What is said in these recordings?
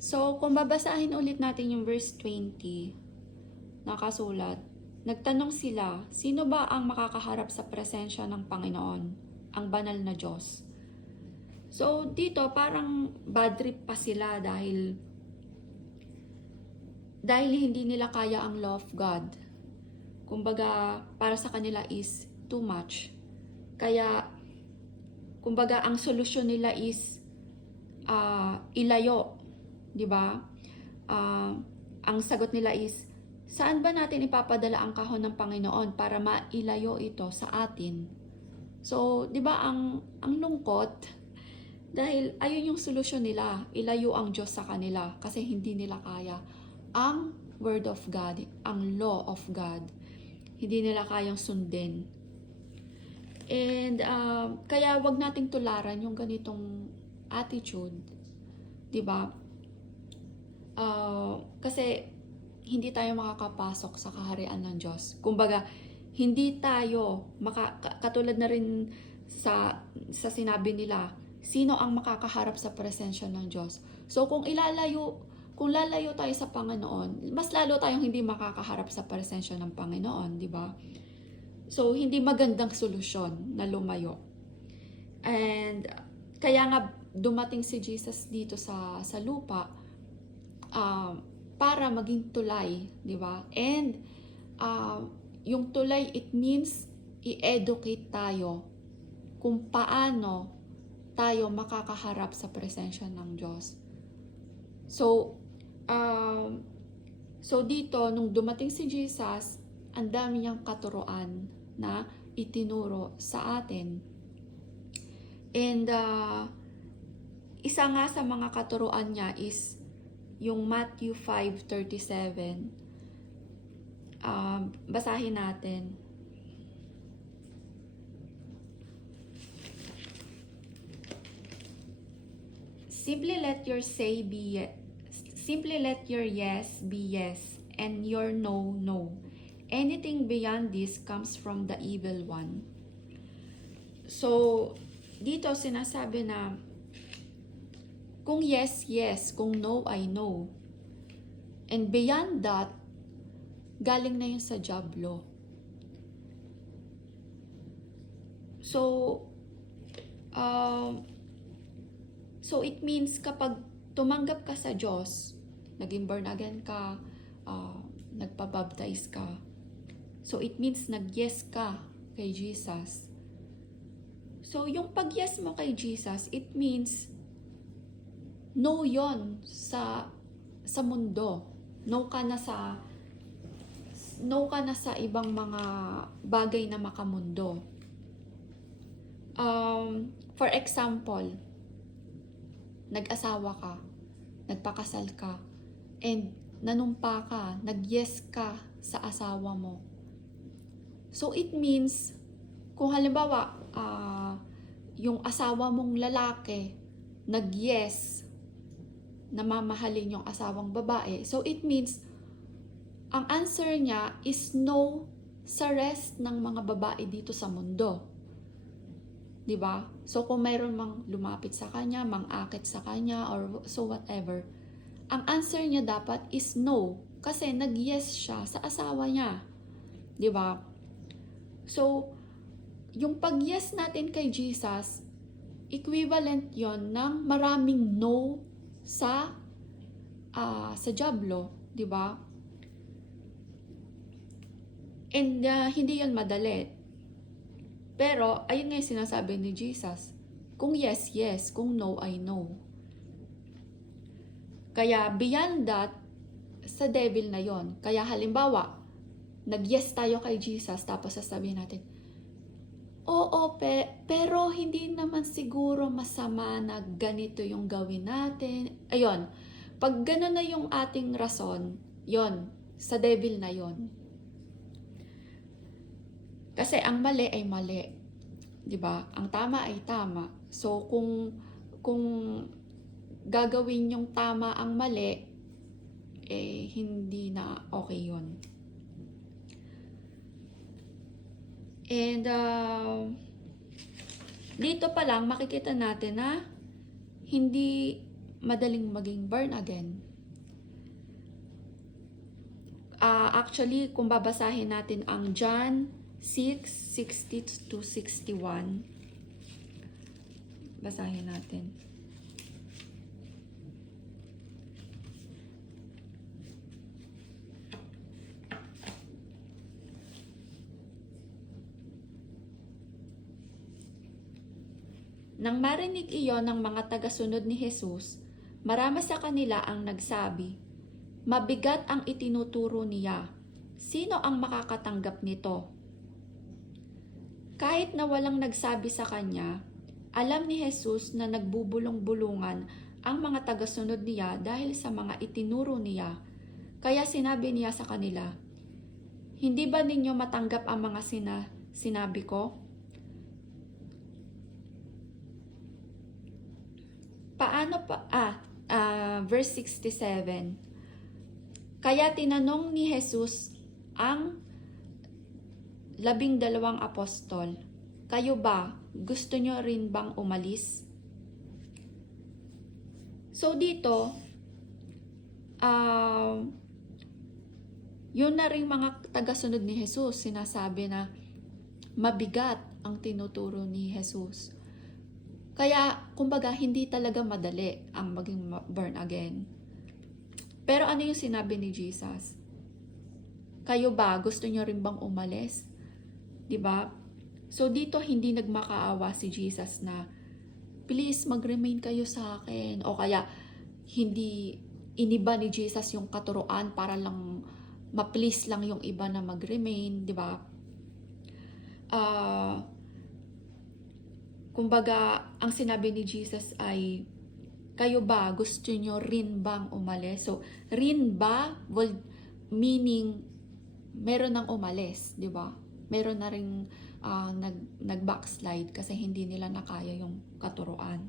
So, kung babasahin ulit natin yung verse 20, nakasulat, nagtanong sila, sino ba ang makakaharap sa presensya ng Panginoon, ang banal na Diyos? So, dito parang bad trip pa sila dahil hindi nila kaya ang law of God. Kumbaga, para sa kanila is too much. Kaya, kumbaga, ang solusyon nila is ilayo. Di ba? Ang sagot nila is, saan ba natin ipapadala ang kahon ng Panginoon para mailayo ito sa atin? So, di ba ang lungkot? Dahil ayun yung solusyon nila, ilayo ang Diyos sa kanila kasi hindi nila kaya ang Word of God, ang law of God. Hindi nila kayang sundin. And kaya wag nating tularan yung ganitong attitude, 'di ba? Kasi hindi tayo makakapasok sa kaharian ng Diyos. Kumbaga, hindi tayo katulad na rin sa sinabi nila, sino ang makakaharap sa presensya ng Diyos? So kung lalayo tayo sa Panginoon, mas lalo tayong hindi makakaharap sa presensya ng Panginoon, di ba? So hindi magandang solusyon na lumayo. And kaya nga dumating si Jesus dito sa lupa para maging tulay, di ba? And yung tulay, it means i-educate tayo kung paano tayo makakaharap sa presensya ng Diyos. So, dito, nung dumating si Jesus, ang dami niyang katuruan na itinuro sa atin. And isa nga sa mga katuruan niya is yung Matthew 5:37. Basahin natin. Simply let your yes be yes, and your no, no. Anything beyond this comes from the evil one. So, dito sinasabi na kung yes, yes, kung no, ay no. And beyond that, galing na yun sa diablo. So, it means kapag tumanggap ka sa Diyos, naging born again ka, nagpabaptize ka, so it means nag-yes ka kay Jesus. So, yung pag-yes mo kay Jesus, it means no yon sa mundo. No ka na sa ibang mga bagay na makamundo. For example, nag-asawa ka, nagpakasal ka, and nanumpa ka, nag-yes ka sa asawa mo. So it means, kung halimbawa, yung asawa mong lalaki, nag-yes na mamahalin yung asawang babae, so it means, ang answer niya is no sa rest ng mga babae dito sa mundo. Diba? So kung mayroon mang lumapit sa kanya, mang-akit sa kanya, or so whatever, ang answer niya dapat is no. Kasi nag-yes siya sa asawa niya. Diba? So, yung pag-yes natin kay Jesus, equivalent yon ng maraming no sa diablo. Diba? And hindi yon madali. Pero, ayun nga yung sinasabi ni Jesus. Kung yes, yes. Kung no, ay no. Kaya, beyond that, sa devil na yon. Kaya, halimbawa, nag-yes tayo kay Jesus, tapos sasabihin natin, oo, pero hindi naman siguro masama na ganito yung gawin natin. Ayun, pag gano'n na yung ating rason, yon, sa devil na yon. Kasi ang mali ay mali. 'Di ba? Ang tama ay tama. So kung gagawin yung tama ang mali, hindi na okay 'yon. And dito pa lang makikita natin na hindi madaling maging born again. Actually, kung babasahin natin ang John 6:60 to 61, basahin natin. Nang marinig iyon ng mga tagasunod ni Jesus, marami sa kanila ang nagsabi, "Mabigat ang itinuturo niya. Sino ang makakatanggap nito?" Kahit na walang nagsabi sa kanya, alam ni Jesus na nagbubulong-bulungan ang mga tagasunod niya dahil sa mga itinuro niya. Kaya sinabi niya sa kanila, "Hindi ba ninyo matanggap ang mga sinabi ko? Paano pa? Verse 67. Kaya tinanong ni Jesus ang 12 apostol, "Kayo ba, gusto nyo rin bang umalis?" So dito, yun na rin mga tagasunod ni Jesus, sinasabi na mabigat ang tinuturo ni Jesus. Kaya, kumbaga, hindi talaga madali ang maging born again. Pero ano yung sinabi ni Jesus? Kayo ba, gusto nyo rin bang umalis? Diba? So dito, hindi nagmakaawa si Jesus na, please, mag-remain kayo sa akin. O kaya, hindi iniba ni Jesus yung katuruan para lang ma-please lang yung iba na mag-remain. Diba? Kumbaga, ang sinabi ni Jesus ay, kayo ba, gusto nyo rin bang umalis? So, rin ba, well, meaning, meron nang umalis, di ba? Meron na rin nag-backslide kasi hindi nila nakaya yung katuruan.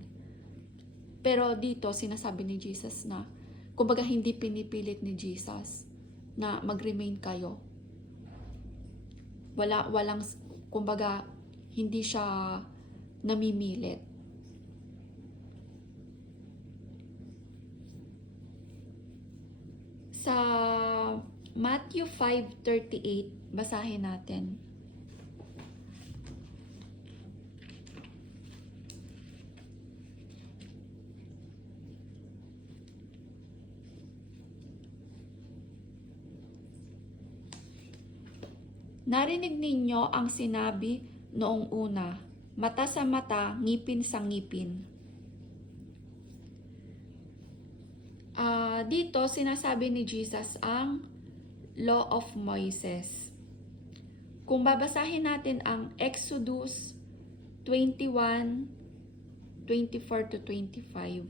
Pero dito, sinasabi ni Jesus na, kumbaga, hindi pinipilit ni Jesus na mag-remain kayo. Walang, kumbaga, hindi siya namimilit. Sa Matthew 5:38, basahin natin. Narinig ninyo ang sinabi noong una, mata sa mata, ngipin sa ngipin. Dito, sinasabi ni Jesus ang Law of Moses. Kung babasahin natin ang Exodus 21:24 to 25,